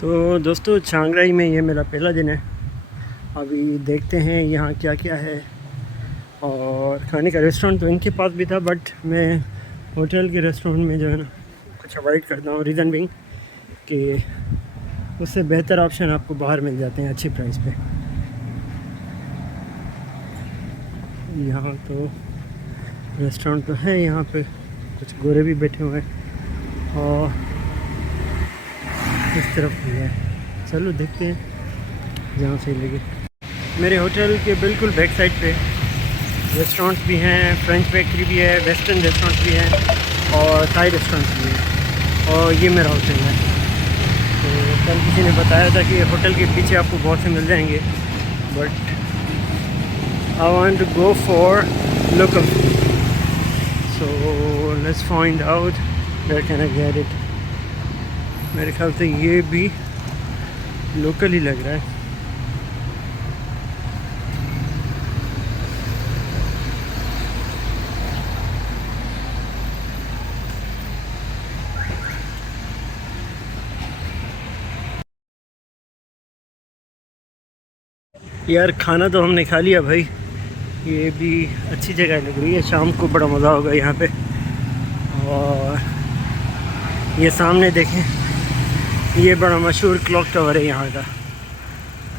तो दोस्तों छांगराई में ये मेरा पहला दिन है। अभी देखते हैं यहाँ क्या क्या है। और खाने का रेस्टोरेंट तो इनके पास भी था, बट मैं होटल के रेस्टोरेंट में जो है ना कुछ अवॉइड करता हूँ। रीज़न बिंग कि उससे बेहतर ऑप्शन आपको बाहर मिल जाते हैं अच्छी प्राइस पे। यहाँ तो रेस्टोरेंट तो है, यहाँ पे कुछ गोरे भी बैठे हुए हैं और इस तरफ भी है। चलो देखते हैं जहाँ सही लगे। मेरे होटल के बिल्कुल बैक साइड पे रेस्टोरेंट्स भी हैं, फ्रेंच बेकरी भी है, वेस्टर्न रेस्टोरेंट्स भी हैं और थाई रेस्टोरेंट्स भी हैं। और ये मेरा होटल है। तो कल किसी ने बताया था कि होटल के पीछे आपको बहुत से मिल जाएंगे, but I want to go for local food, so let's find out where can I get it. मेरे ख्याल से ये भी लोकल ही लग रहा है। यार खाना तो हमने खा लिया भाई। ये भी अच्छी जगह लग रही है, शाम को बड़ा मज़ा होगा यहाँ पे। और ये सामने देखें, ये बड़ा मशहूर क्लॉक टावर है यहाँ का।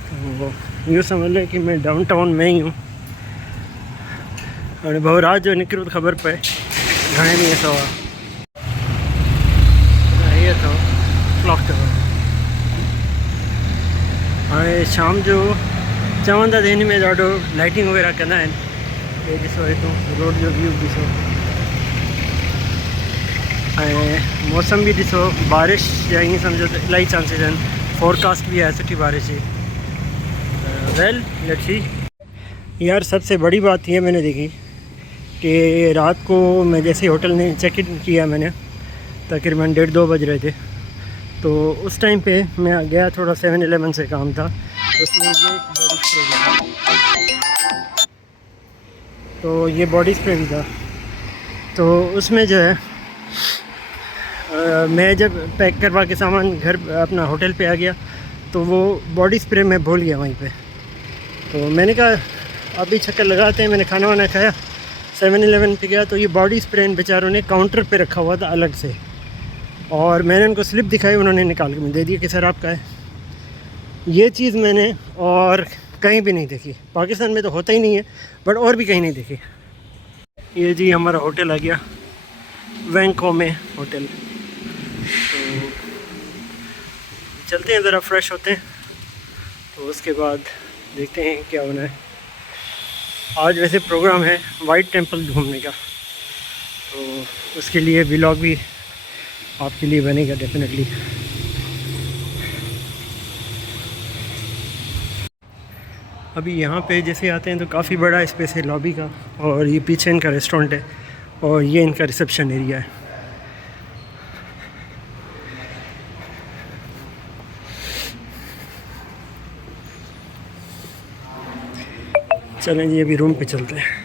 तो यूँ समझ लें कि मैं डाउनटाउन में ही हूँ और बहुत रात जो निकल खबर पे घणे नहीं था ये तो क्लॉक टावर। हाणे शाम जो चवंदा त हिन में ॾाढो लाइटिंग वग़ैरह कंदा आहिनि। हे ॾिसो हितां रोड जो व्यू ॾिसो ऐं मौसम भी ॾिसो, बारिश या ईअं सम्झो त इलाही चांसिस आहिनि। फोरकास्ट भी है सुठी बारिश जी। Well let's see. यार सबसे बड़ी बात ये मैंने देखी कि रात को मैं जैसे होटल ने चेक इन किया, मैंने तकरीबन 1:30-2 बज रहे थे। तो उस टाइम पे मैं गया, थोड़ा 7-Eleven से काम था, उसमें ये बॉडी स्प्रे था। तो ये बॉडी स्प्रे भी था। तो उसमें जो है मैं जब पैक करवा के सामान घर अपना होटल पे आ गया तो वो बॉडी स्प्रे मैं भूल गया वहीं पे। तो मैंने कहा अभी चक्कर लगाते हैं। मैंने खाना वाना खाया, 7-Eleven पे गया तो ये बॉडी स्प्रे इन बेचारों ने काउंटर पे रखा हुआ था अलग से। और मैंने उनको स्लिप दिखाई, उन्होंने निकाल के मुझे दे दिया कि सर आपका है। ये चीज़ मैंने और कहीं भी नहीं देखी। पाकिस्तान में तो होता ही नहीं है, बट और भी कहीं नहीं देखी। ये जी हमारा होटल आ गया, वैंको में होटल। तो चलते हैं ज़रा फ्रेश होते हैं, तो उसके बाद देखते हैं क्या होना है। आज वैसे प्रोग्राम है वाइट टेंपल घूमने का, तो उसके लिए व्लॉग भी आपके लिए बनेगा डेफिनेटली। अभी यहाँ पे जैसे आते हैं तो काफ़ी बड़ा स्पेस है लॉबी का, और ये पीछे इनका रेस्टोरेंट है और ये इनका रिसेप्शन एरिया है। चलें जी अभी रूम पे चलते हैं।